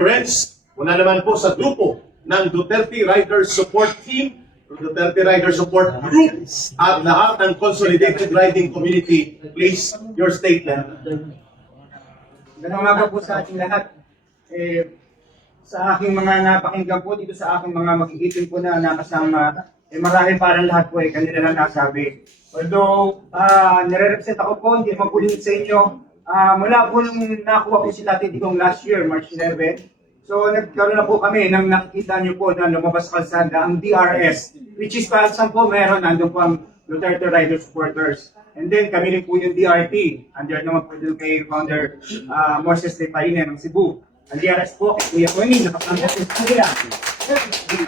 Friends, mula naman po sa grupo ng Duterte Riders Support Team, Duterte Riders Support Group, at lahat ng Consolidated Riding Community, please, your statement. Magandang umaga po sa ating lahat. Sa aking mga napakinggan po dito sa aking mga magigiting po na nakasama, marahil parang lahat po kanila lang nasabi. Although, nire-represent ako po, hindi naman po sa inyo. Mula po nung nakuha po si Tatay Digong last year, March 11. So, nagkaroon na po kami nang nakikita niyo po na lumabas kalsada ang DRS, which is saan po meron, nandun po ang Duterte Rider Supporters. And then kami rin po yung DRT, under naman po doon kay Founder Moses Lepaine ng Cebu. Ang DRS po, Kuya Connie, nakasama po sa kanila.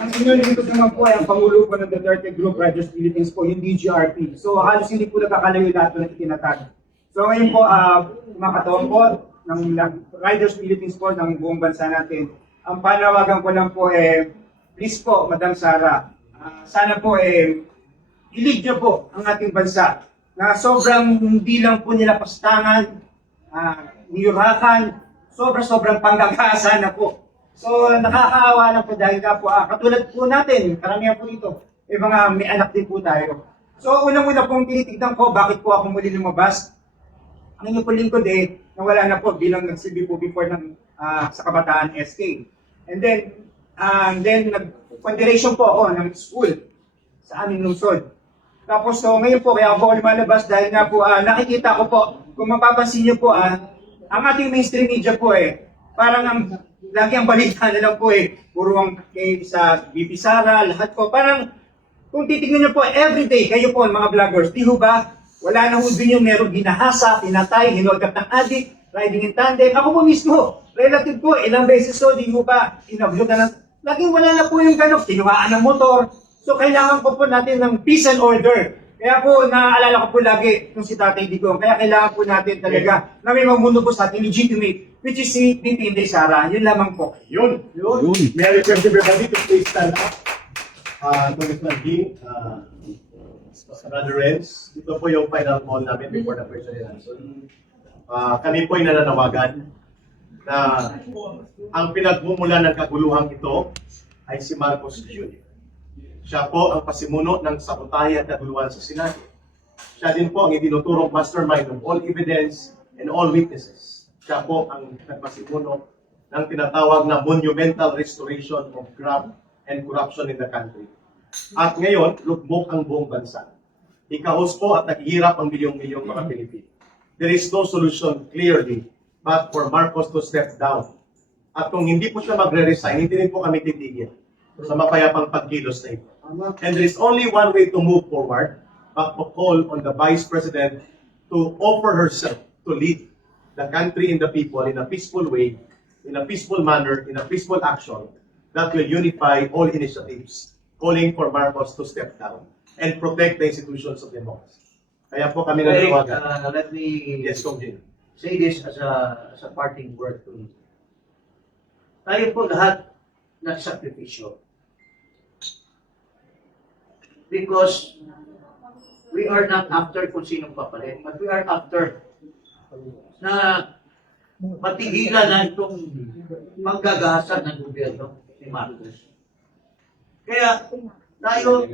Ang inyong naman po ay ang Pangulo po ng Duterte Group Riders Philippines po, yung DGRP. So halos hindi po nagkakalayo lahat ng itinatag. So ngayon po, kumakatawan po ng Riders Philippines po ng buong bansa natin. Ang panawagan ko lang po please po, Madam Sara, sana po i-lead niyo po ang ating bansa na sobrang hindi lang po nila pastangan, niyurakan, sobrang panggagasa na po. So nakakaawa lang po dahil ka po, katulad po natin, karamihan po dito, mga may anak din po tayo. So unang-una pong tinitignan ko, bakit po ako muli lumabas? Ang inyong po lingkod nawala na po bilang nagsilbi po before sa Kabataan SK. And then nag-federation po ako ng school sa aming lungsod. Tapos so ngayon po, kaya ako lumalabas dahil nga po nakikita ko po, kung mapapansin niyo po, ang ating mainstream media po parang lagi ang balita na lang po puro ang sa BP Sara, lahat po, parang kung titignan niyo po, everyday kayo po mga vloggers, di ho ba? Wala na ho din yung merong ginahasa, pinatay, hinulgat ng adik, riding in tandem. Ako po mismo, relative po, ilang beses so, di ho ba, inablog na laging wala na po yung gano'n, kinuhaan ng motor. So kailangan po natin ng peace and order. Kaya po, naaalala ko po lagi nung si Tatay Digong. Kaya kailangan po natin talaga na may mamuno po sa ating legitimate, which is si BP Inday Sara. Yun lamang po. Yun. May I request everybody to please stand up. Congressman Dean, Brother Renz, ito po yung final call namin before the question and answer. Kami po ay nananawagan na ang pinagmumula ng kaguluhan ito ay si Marcos Jr. Siya po ang pasimuno ng sabotahe at kaguluhan sa Senado. Siya din po ang itinuturong mastermind of all evidence and all witnesses. Siya po ang nagpasimuno ng tinatawag na monumental restoration of graft and corruption in the country. At ngayon, lugmok ang buong bansa. Ikahos po at naghihirap ang milyong-milyong mga Pilipino. There is no solution clearly but for Marcos to step down. At kung hindi po siya magre-resign, hindi rin po kami titigil sa mapayapang pagkilos na ito. And there is only one way to move forward, but to call on the Vice President to offer herself to lead the country and the people in a peaceful way, in a peaceful manner, in a peaceful action that will unify all initiatives, calling for Marcos to step down and protect the institutions of democracy. Kaya po kami nananawagan. Let me say this as a parting word to you. Tayo po lahat nagsakripisyo. Because we are not after kung sinong papalit, but we are after na matigilan na itong manggagasa ng gobyerno ni Marcos. Kaya tayo,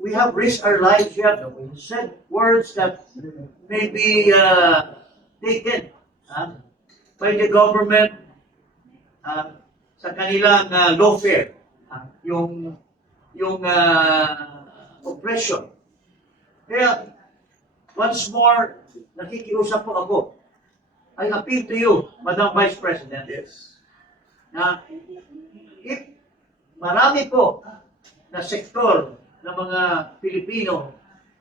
we have risked our lives, we have said words that may be taken by the government sa kanilang lawfare, yung oppression. Kaya, once more, nakikiusap po ako. I appeal to you, Madam Vice President, na if marami po na sektor ng mga Pilipino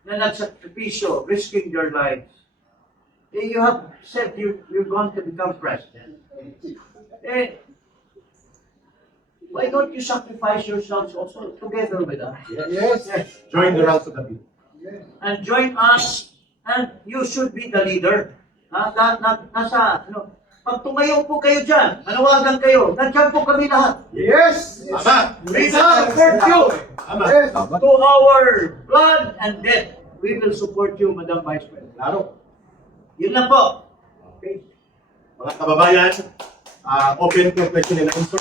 na nagsakripisyo, risking their lives, you have said you're going to become president. Why don't you sacrifice yourselves also together with us? Yes. Join the ranks of the people. And join us, and you should be the leader. Pag tumayo po kayo dyan, manawagan kayo, nandiyan po kami lahat. Yes! Tama! We will support you. Yes! To our blood and death, we will support you, Madam Vice President. Klaro. Yun lang po. Okay. Mga kababayan, open for question and answer.